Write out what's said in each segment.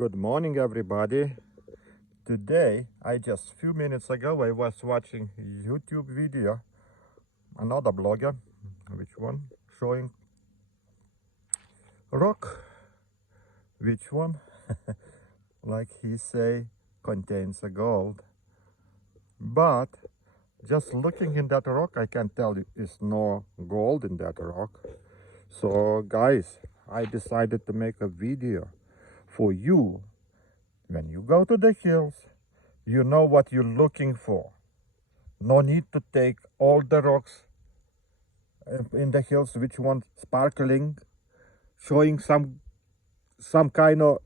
Good morning, everybody. Today, I just few minutes ago, I was watching YouTube video, another blogger, which one, showing rock, which one, like he say, contains a gold. But just looking in that rock, I can tell you is no gold in that rock. So guys, I decided to make a video for you. When you go to the hills, you know what you're looking for. No need to take all the rocks in the hills, which one sparkling, showing some kind of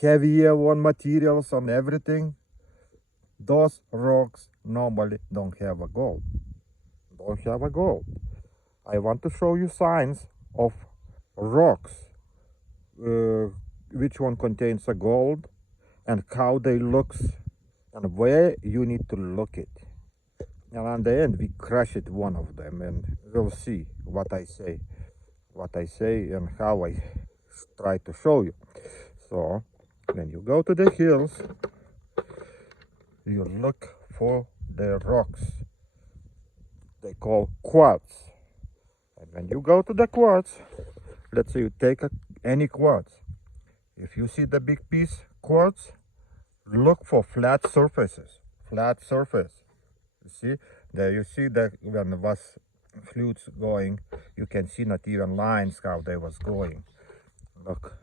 heavier one materials on everything. Those rocks normally don't have a gold. Don't have a gold. I want to show you signs of rocks, which one contains a gold, and how they looks, and where you need to look it. And at the end, we crush it, one of them, and we'll see what I say, and how I try to show you. So, when you go to the hills, you look for the rocks. They call quartz. And when you go to the quartz, let's say you take any quartz. If you see the big piece quartz, look for flat surfaces. Flat surface. You see, there you see that when the was fluids going, you can see not even lines how they was going. Look,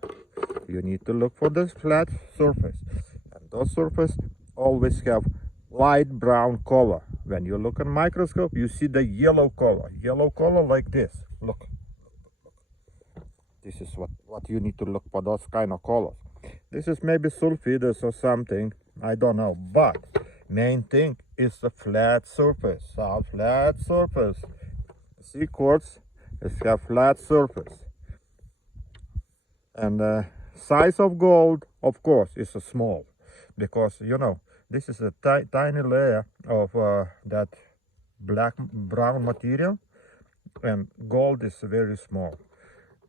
you need to look for this flat surface, and those surfaces always have light brown color. When you look at microscope, you see the yellow color like this. Look. This is what you need to look for, those kind of colors. This is maybe sulfides or something, I don't know, but main thing is the flat surface. So flat surface. See, quartz is have flat surface. And the size of gold, of course, is small, because you know this is a tiny layer of that brown material, and gold is very small.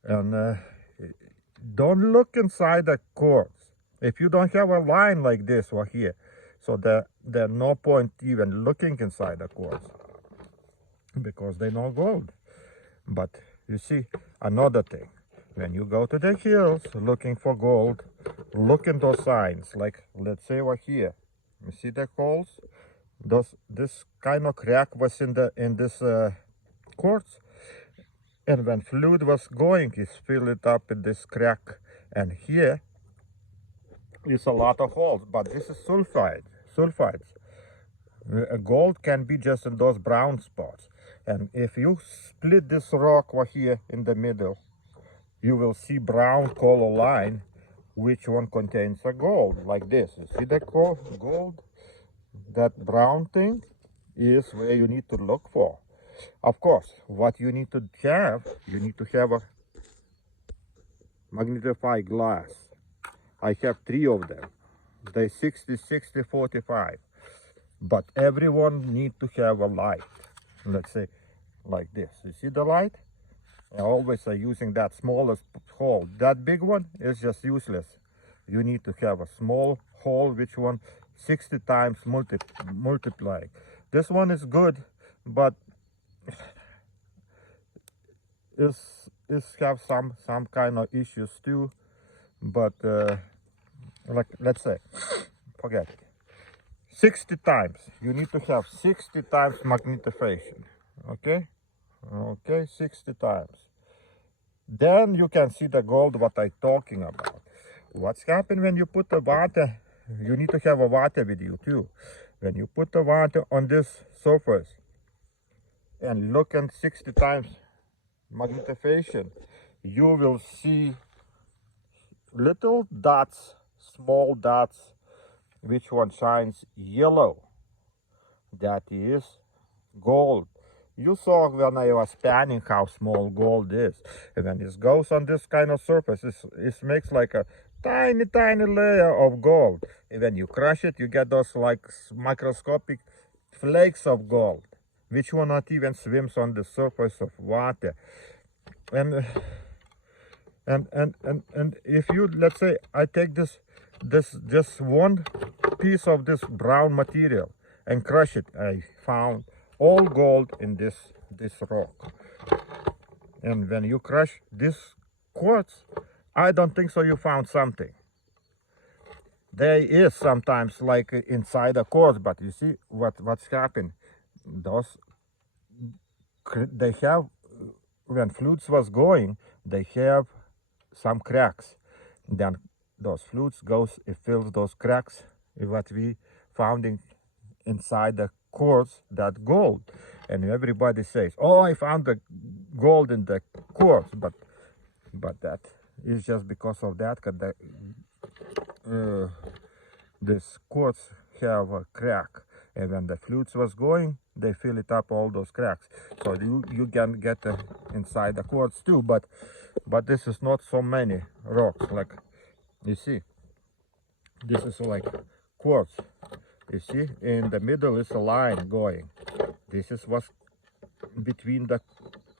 And don't look inside the quartz if you don't have a line like this or here. So there's no point even looking inside the quartz, because they know gold. But you see, another thing, when you go to the hills looking for gold, look in those signs. Like, let's say over here, you see the holes? This kind of crack was in this quartz. And when fluid was going, it's filled it up in this crack. And here is a lot of holes, but this is sulfides. Gold can be just in those brown spots. And if you split this rock over here in the middle, you will see brown color line, which one contains a gold, like this. You see the gold? That brown thing is where you need to look for. Of course, what you need to have a magnified glass. I have 3 of them. They 60, 60, 45. But everyone need to have a light. Let's say like this. You see the light? I always are using that smallest hole. That big one is just useless. You need to have a small hole, which one 60 times multiply. This one is good, but is have some kind of issues too. But like, let's say, forget it. 60 times. You need to have 60 times magnification. Okay, 60 times. Then you can see the gold what I'm talking about. What's happened when you put the water? You need to have a water with you too. When you put the water on this surface and look at 60 times magnification, you will see little dots, small dots, which one shines yellow. That is gold. You saw when I was panning how small gold is. And when it goes on this kind of surface, it makes like a tiny layer of gold. And when you crush it, you get those like microscopic flakes of gold, which one not even swims on the surface of water. And if you, let's say, I take this this just one piece of this brown material and crush it, I found all gold in this rock. And when you crush this quartz, I don't think so you found something. There is sometimes like inside the quartz, but you see what's happened. Those they have, when flutes was going, they have some cracks. Then those flutes goes, it fills those cracks, what we found inside the quartz, that gold. And everybody says, oh, I found the gold in the quartz, but that is just because of that, because this quartz have a crack, and when the flutes was going, they fill it up, all those cracks. So you can get inside the quartz too, but this is not so many rocks. Like you see, this is like quartz. You see, in the middle is a line going. This is what's between the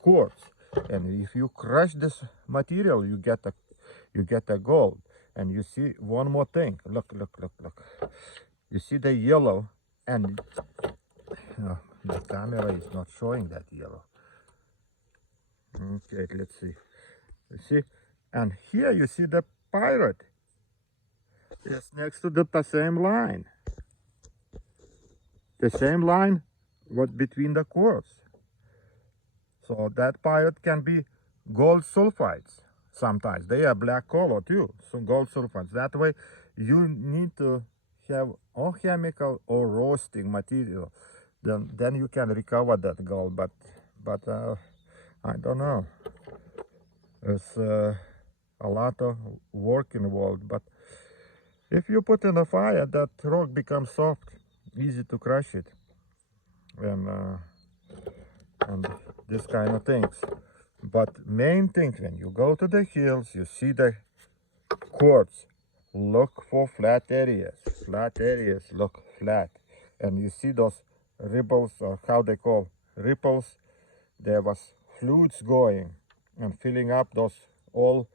quartz, and if you crush this material, you get a gold. And you see one more thing. Look. You see the yellow, and the camera is not showing that yellow. Okay, let's see. You see, and here you see the pirate. It's next to the same line. The same line, what between the quartz. So that pirate can be gold sulfides. Sometimes they are black color too, so gold sulfides. That way, you need to have or chemical or roasting material. Then you can recover that gold. But I don't know. It's a lot of work involved. But if you put in a fire, that rock becomes soft, easy to crush it, and this kind of things. But main thing, when you go to the hills, you see the quartz, look for flat areas. Flat areas look flat. And you see those ripples, or how they call ripples. There was fluids going and filling up those all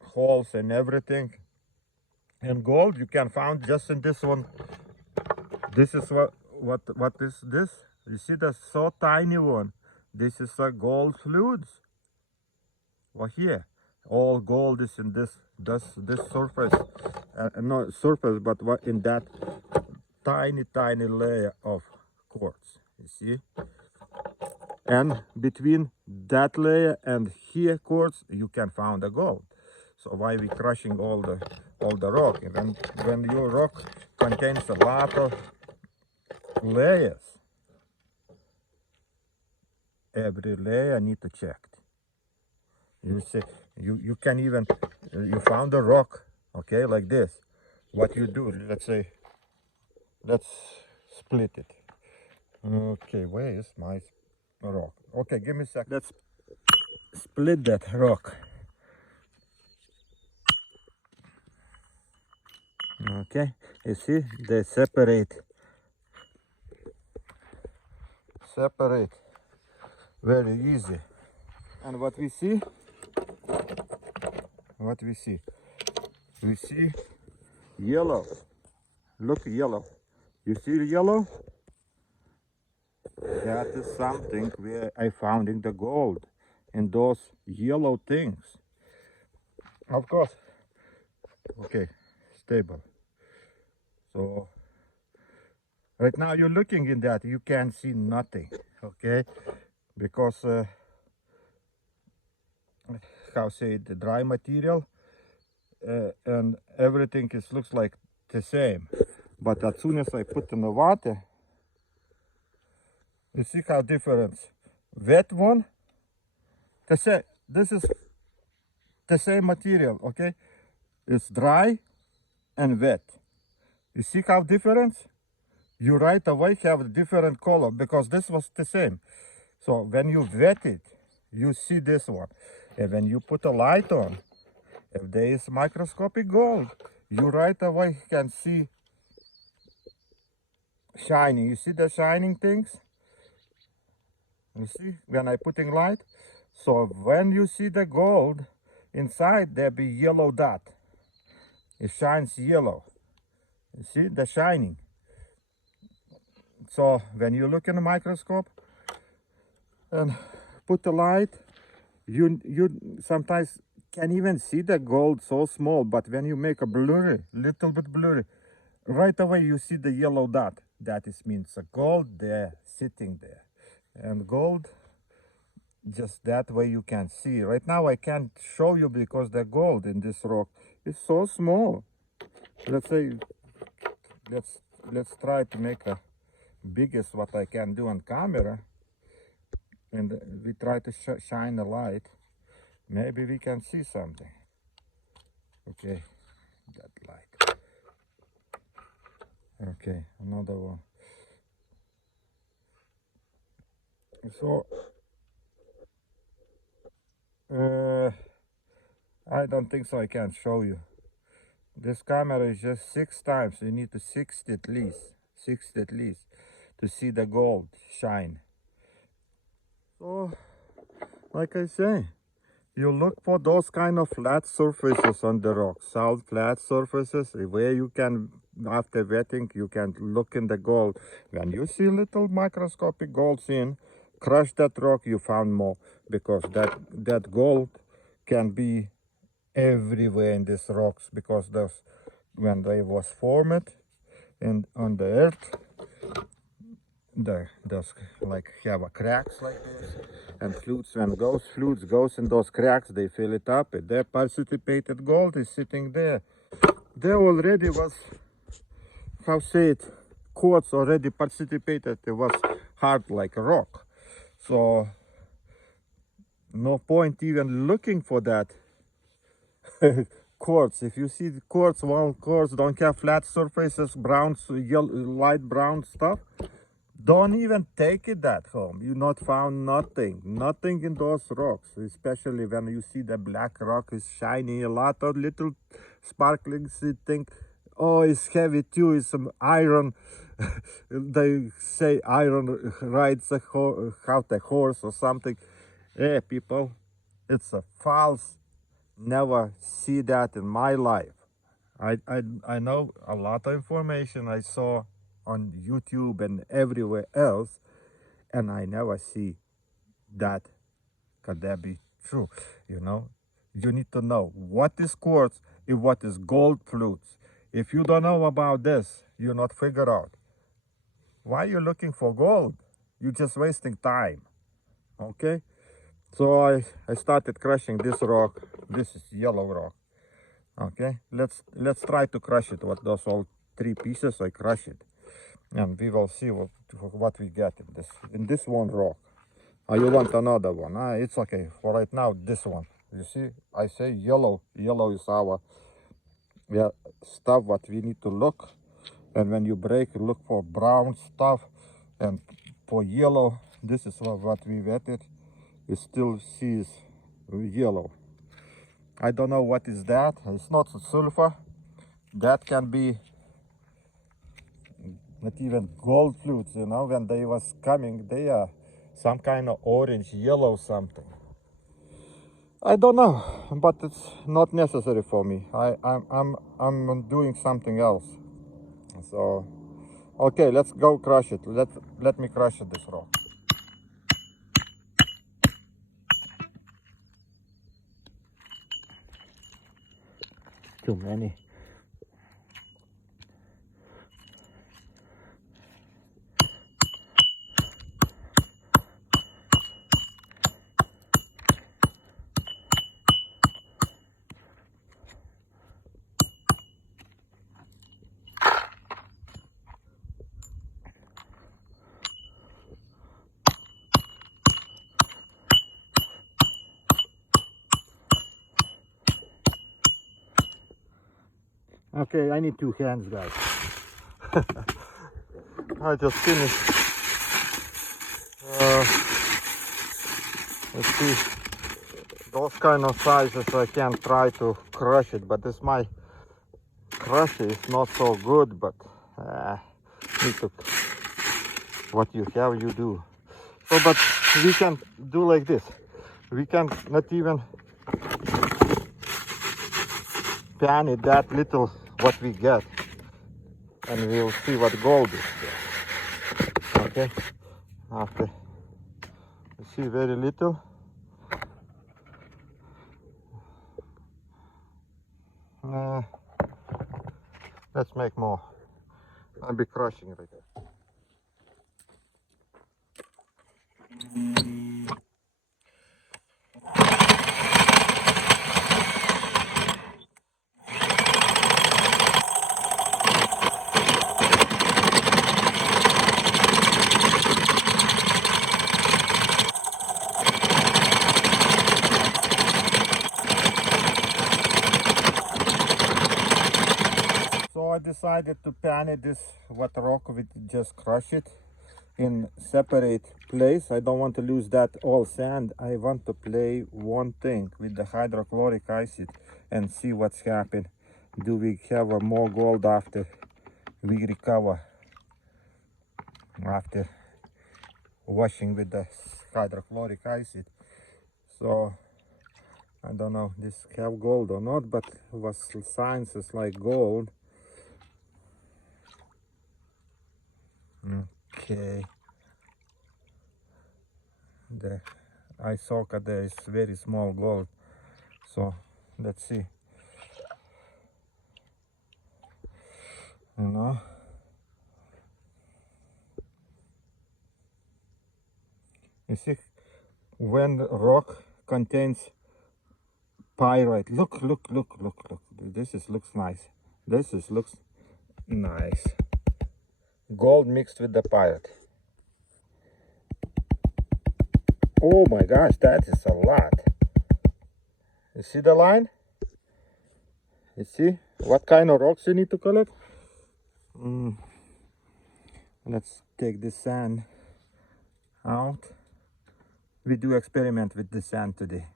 holes and everything. And gold you can find just in this one. This is what is this? You see the so tiny one. This is a gold fluids. Well, here, all gold is in this surface. Not surface, but what in that tiny layer of quartz. You see, and between that layer and here quartz, you can find the gold. So why we crushing all the rock? And when your rock contains a lot of layers, every layer need to check. You see, you can even, you found a rock, okay, like this. What you do, let's say, let's split it. Okay, where is my rock? Okay, give me a sec. Let's split that rock. Okay, you see, they separate very easy. And what we see, we see yellow. Look, yellow. You see yellow? That is something where I found in the gold, in those yellow things. Of course. Okay, stable. So right now you're looking in that, you can't see nothing, okay? Because how say the dry material and everything looks like the same. But as soon as I put in the water, you see how different. Wet one, this is the same material, okay? It's dry and wet. You see how different? You right away have a different color because this was the same. So when you wet it, you see this one. And when you put a light on, if there is microscopic gold, you right away can see shining. You see the shining things? You see when I putting light? So when you see the gold inside, there be yellow dot. It shines yellow. You see the shining. So when you look in the microscope and put the light, you sometimes can even see the gold so small, but when you make a blurry, little bit blurry, right away you see the yellow dot. That is means a gold there, sitting there. And gold, just that way you can see. Right now I can't show you because the gold in this rock is so small. Let's say, let's try to make a biggest what I can do on camera, and we try to shine a light. Maybe we can see something. Okay, that light. Okay, another one. So I don't think so I can show you. This camera is just 6 times. You need to 60 at least, 60 at least, to see the gold shine. So, like I say, you look for those kind of flat surfaces on the rock, solid flat surfaces, where you can, after wetting, you can look in the gold. When you see little microscopic golds in, crush that rock, you found more, because that gold can be everywhere in these rocks, because those, when they was formed and on the earth, those like have a cracks like this, and flutes, when those flutes goes in those cracks, they fill it up, and their participated gold is sitting there. There already was, how say it, quartz already participated. It was hard like a rock, so no point even looking for that. Quartz, if you see the quartz, well, quartz don't have flat surfaces, brown, yellow, light brown stuff, don't even take it that home. You not found nothing in those rocks, especially when you see the black rock is shiny, a lot of little sparklings. You think, oh, it's heavy too, it's some iron. They say iron rides a horse or something. Hey people, it's a false. Never see that in my life. I know a lot of information I saw on YouTube and everywhere else, and I never see that. Could that be true? You know, you need to know what is quartz and what is gold flutes. If you don't know about this, you're not figure out. Why are you looking for gold? You're just wasting time. Okay? So I started crushing this rock. This is yellow rock. Okay, let's try to crush it. What those all 3 pieces, I crush it, and we will see what we get in this one rock. You want another one? It's okay for right now. This one, you see, I say yellow. Yellow is our stuff what we need to look. And when you break, look for brown stuff, and for yellow, this is what we wetted. You still sees yellow. I don't know what is that. It's not sulfur. That can be not even gold flutes, you know. When they was coming, they are some kind of orange, yellow something. I don't know, but it's not necessary for me. I'm doing something else. So, okay, let's go crush it. Let me crush this rock. Too many. Okay, I need 2 hands, guys. I just finished. Let's see, those kind of sizes I can try to crush it, but this my crush is not so good. But need to, what you have, you do. So, but we can do like this. We can not even pan it that little what we get, and we'll see what gold is there. Okay, after you see very little. Let's make more. I'll be crushing right there. So I decided to pan it this what rock with just crush it in separate place. I don't want to lose that all sand. I want to play one thing with the hydrochloric acid and see what's happened. Do we have more gold after we recover, after washing with the hydrochloric acid? So I don't know this have gold or not, but was signs is like gold. Okay, the eye socket there is very small gold, so let's see. You know, you see when the rock contains pyrite, look, this is looks nice. This is looks nice. Gold mixed with the pyrite. Oh my gosh, that is a lot. You see the line? You see what kind of rocks you need to collect? Let's take the sand out. We do experiment with the sand today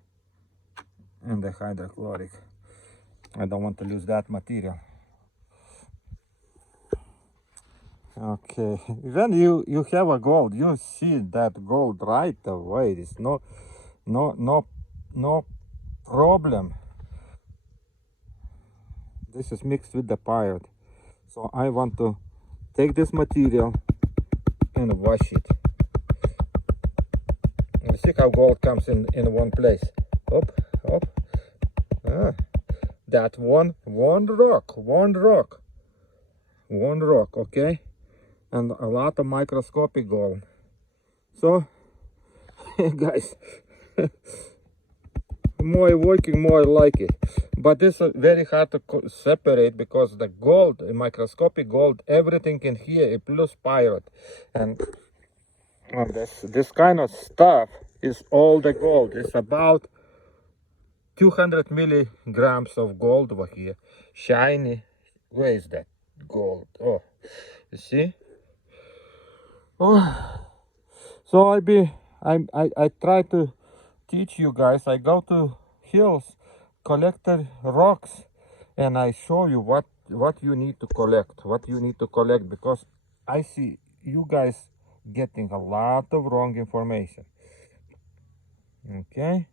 and the hydrochloric. I don't want to lose that material. Okay, when you have a gold, you see that gold right away. It's no problem. This is mixed with the pyrite, so I want to take this material and wash it. You see how gold comes in one place. Up. That one rock, okay, and a lot of microscopic gold. So guys, more working, more like it, but this is very hard to separate because the gold, microscopic gold, everything in here is plus pyrite, and this kind of stuff is all the gold. It's about 200 milligrams of gold over here, shiny. Where is that gold? Oh, you see? Oh, so I try to teach you guys. I go to hills, collect rocks, and I show you what you need to collect, because I see you guys getting a lot of wrong information. Okay,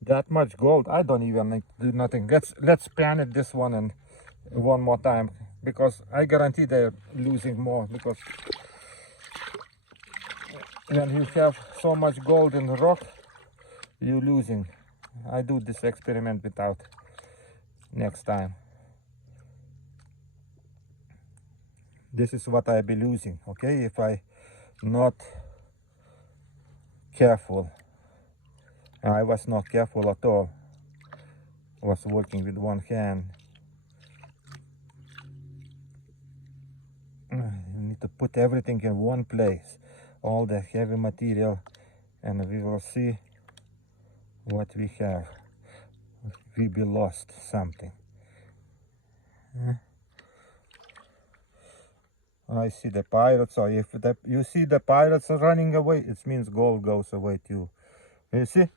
that much gold, I don't even need to do nothing. Let's pan it this one and one more time, because I guarantee they're losing more, because when you have so much gold in the rock, you're losing. I do this experiment without next time. This is what I be losing, okay, if I not careful. I was not careful at all. I was working with one hand. You need to put everything in one place, all the heavy material, and we will see what we have. We be lost something. I see the pirates, so if you see the pirates running away, it means gold goes away too. You see?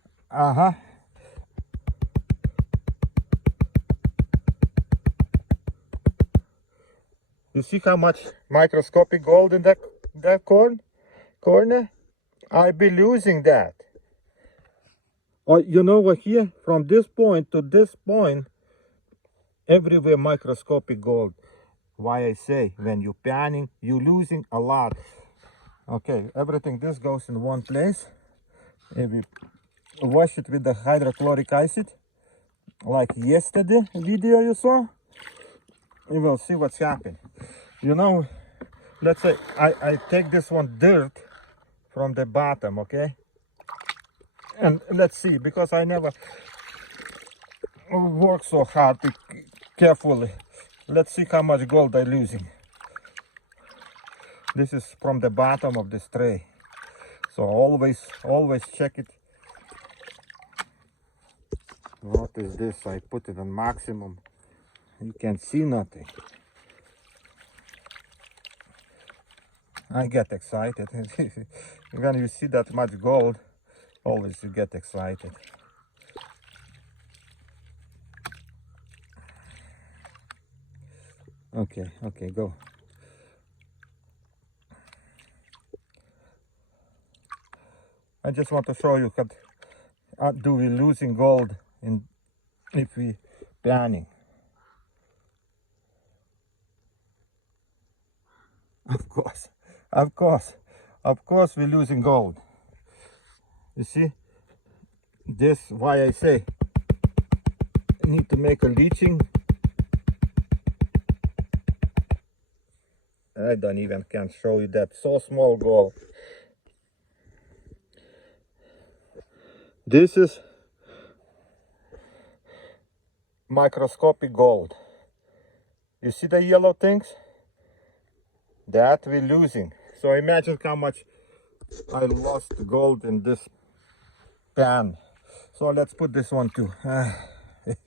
You see how much microscopic gold in that corner? I be losing that. Or you know what, here from this point to this point, everywhere microscopic gold. Why I say when you panning, you losing a lot. Okay, everything this goes in one place. If we wash it with the hydrochloric acid, like yesterday video you saw, you will see what's happening. You know, let's say I take this one dirt from the bottom, okay? And let's see, because I never work so hard carefully. Let's see how much gold I'm losing. This is from the bottom of this tray. So always check it. What is this? I put it on maximum. You can see nothing. I get excited. When you see that much gold, always you get excited. Okay, go. I just want to show you how do we losing gold if we panning. Of course we're losing gold. You see, this why I say need to make a leaching. I don't even can show you that, so small gold. This is microscopic gold. You see the yellow things? That we're losing. So imagine how much I lost gold in this pan. So let's put this one too.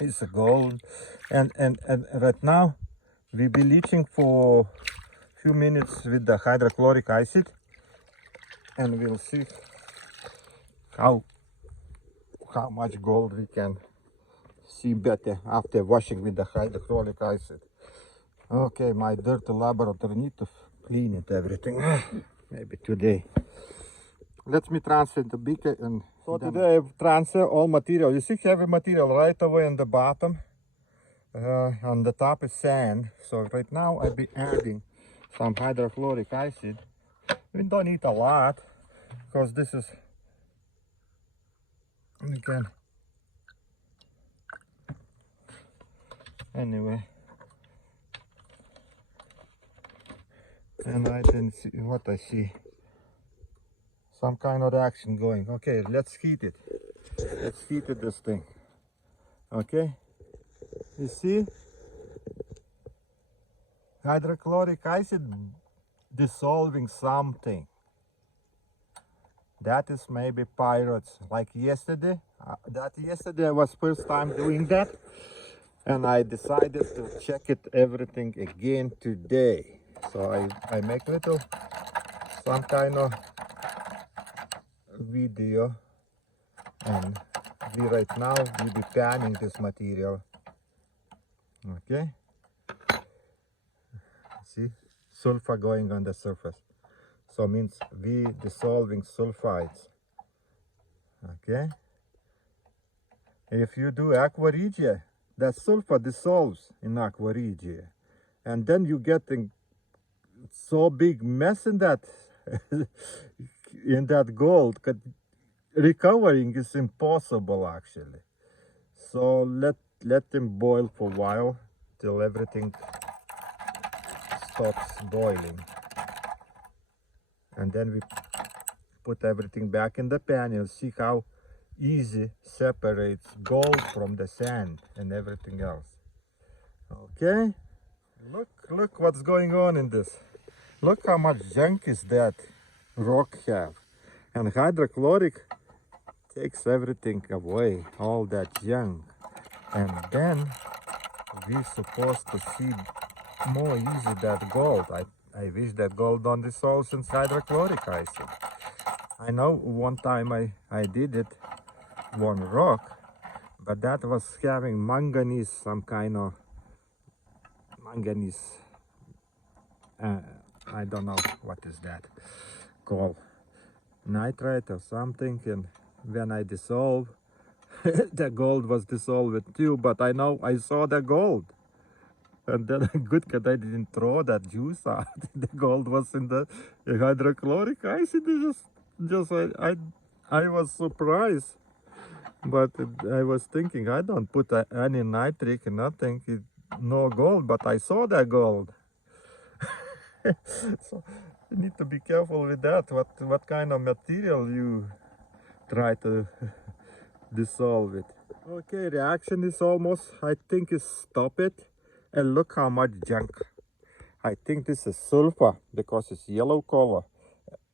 It's a gold. And right now we'll be leaching for a few minutes with the hydrochloric acid, and we'll see how much gold we can see better after washing with the hydrochloric acid. Okay, my dirty laboratory need to clean it everything. Maybe today. Let me transfer the beaker, and so today I transfer all material. You see heavy material right away on the bottom. On the top is sand. So right now I'll be adding some hydrochloric acid. We don't need a lot because this is, again, anyway. And I didn't see what I see. Some kind of reaction going. Okay, let's heat it. Let's heat it, this thing. Okay, you see, hydrochloric acid dissolving something. That is maybe pyrites, like yesterday. Yesterday was first time doing that, and I decided to check it everything again today. So I make little some kind of video, and right now we be panning this material. Okay, see, sulfur going on the surface, so means we dissolving sulfides. Okay, if you do aqua regia, that sulfur dissolves in aqua regia, and then you getting so big mess in that in that gold. Recovering is impossible actually. So let them boil for a while till everything stops boiling, and then we put everything back in the pan. You'll see how easy separates gold from the sand and everything else. Okay, look what's going on in this. Look how much junk is that rock have, and hydrochloric takes everything away, all that junk, and then we're supposed to see more easy that gold. I wish that gold don't dissolve in hydrochloric acid. I know one time I did it, one rock, but that was having manganese, some kind of manganese, I don't know what is that called, nitrate or something, and when I dissolve, the gold was dissolved too, but I saw the gold. And then good that I didn't throw that juice out. The gold was in the hydrochloric acid. I was surprised. But I was thinking, I don't put any nitric, nothing, no gold, but I saw that gold. So you need to be careful with that. What kind of material you try to dissolve it. Okay, reaction is almost, I think, is stop it. And look how much junk. I think this is sulfur because it's yellow color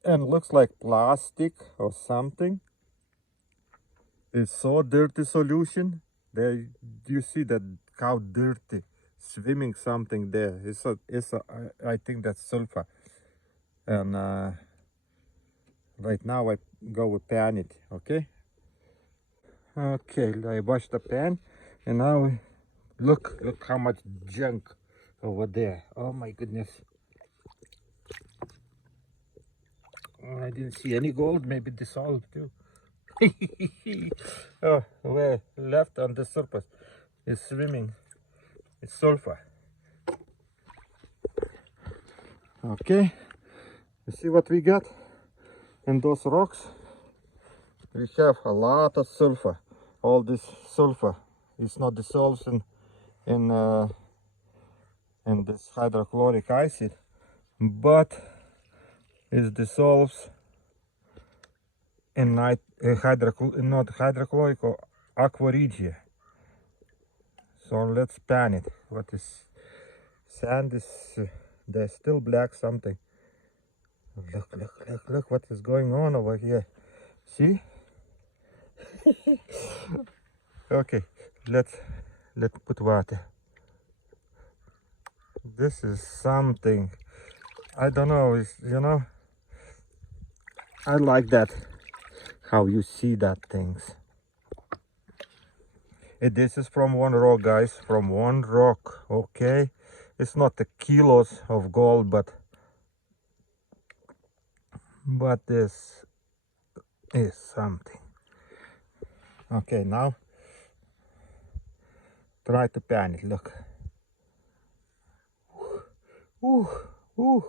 and looks like plastic or something. It's so dirty solution. There you see that how dirty swimming something there. I think that's sulfur. And right now I go with pan it. Okay. Okay, I wash the pan, and now look how much junk over there. Oh my goodness. I didn't see any gold, maybe dissolved too. Oh, where left on the surface is swimming. It's sulfur. Okay, you see what we got in those rocks? We have a lot of sulfur. All this sulfur is not dissolved in this hydrochloric acid, but it dissolves in not hydrochloric or aqua regia. So let's pan it. What is sand is there's still black something. Look what is going on over here. See? Okay, let's put water. This is something. I don't know, I like that how you see that things. This is from one rock, guys, from one rock. Okay, it's not the kilos of gold, but this is something. Okay, now try to pan it. Look. Ooh, ooh.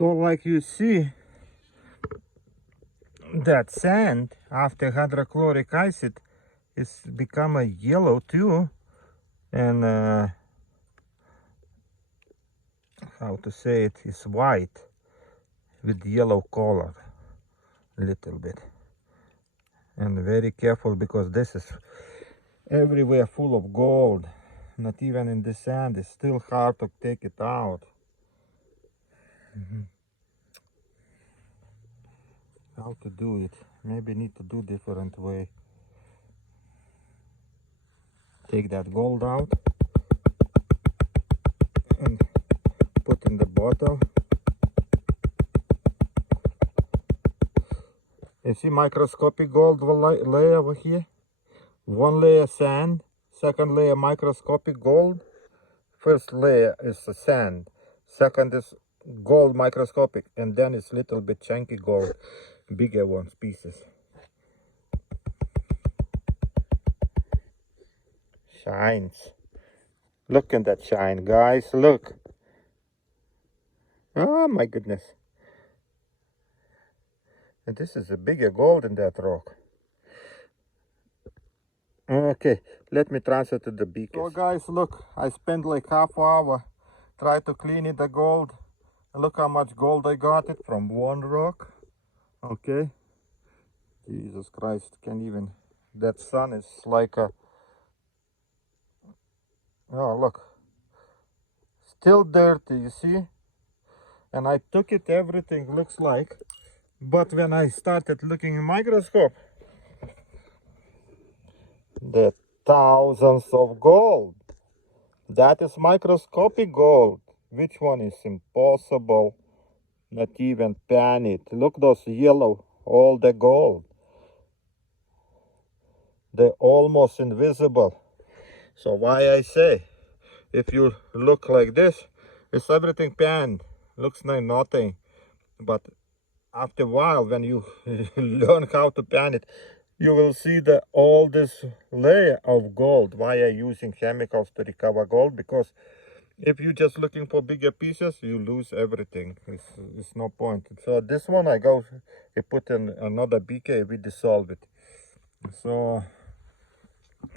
So like you see, that sand after hydrochloric acid is become a yellow too, and how to say it, is white with yellow color little bit. And very careful, because this is everywhere full of gold. Not even in the sand, it's still hard to take it out. How to do it? Maybe need to do different way. Take that gold out and put in the bottle. You see microscopic gold layer over here? One layer sand, second layer microscopic gold. First layer is the sand, second is gold microscopic, and then it's little bit chunky gold, bigger ones pieces. Shines. Look at that shine, guys, look. Oh my goodness. And this is a bigger gold in that rock. Okay, let me transfer to the beakers. So guys, look, I spent like half hour try to clean it, the gold. Look how much gold I got it from one rock. Okay. Jesus Christ, can't even. That sun is like a. Oh, look. Still dirty, you see? And I took it, everything looks like. But when I started looking in microscope, the thousands of gold. That is microscopic gold. Which one is impossible? Not even pan it. Look those yellow, all the gold. They're almost invisible. So why I say, if you look like this, it's everything panned. Looks like nothing. But after a while, when you learn how to pan it, you will see that all this layer of gold. Why are using chemicals to recover gold? Because if you're just looking for bigger pieces, you lose everything. It's no point. So this one I put in another beaker, we dissolve it. So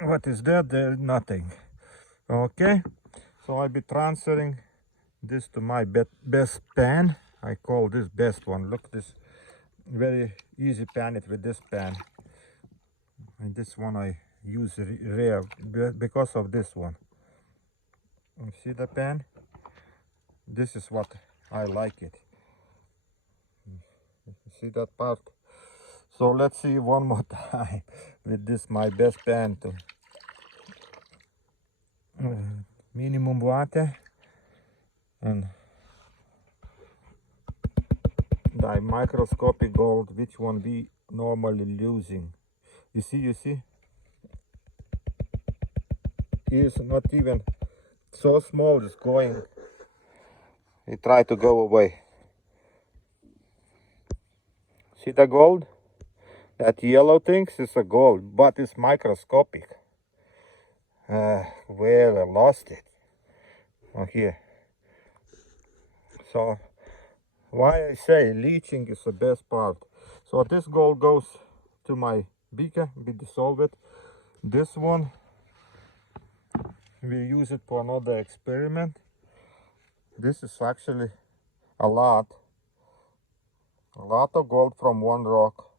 what is that? There's nothing. Okay, so I'll be transferring this to my best pan. I call this best one. Look, this very easy pan it with this pan. And this one I use rare because of this one. You see the pan? This is what I like it. See that part? So let's see one more time with this my best pan to minimum water and the microscopic gold, which one we normally losing. You see? It's not even so small, it's going. It try to go away. See the gold? That yellow thing is a gold, but it's microscopic. Well, I lost it. Oh, here. So, why I say leaching is the best part. So this gold goes to my beaker, we dissolve it. This one, we use it for another experiment. This is actually a lot of gold from one rock.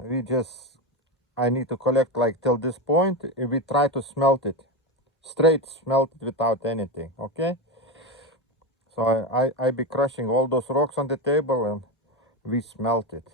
I need to collect like till this point. We try to smelt it, straight smelt it without anything, okay? So I be crushing all those rocks on the table and we smelt it.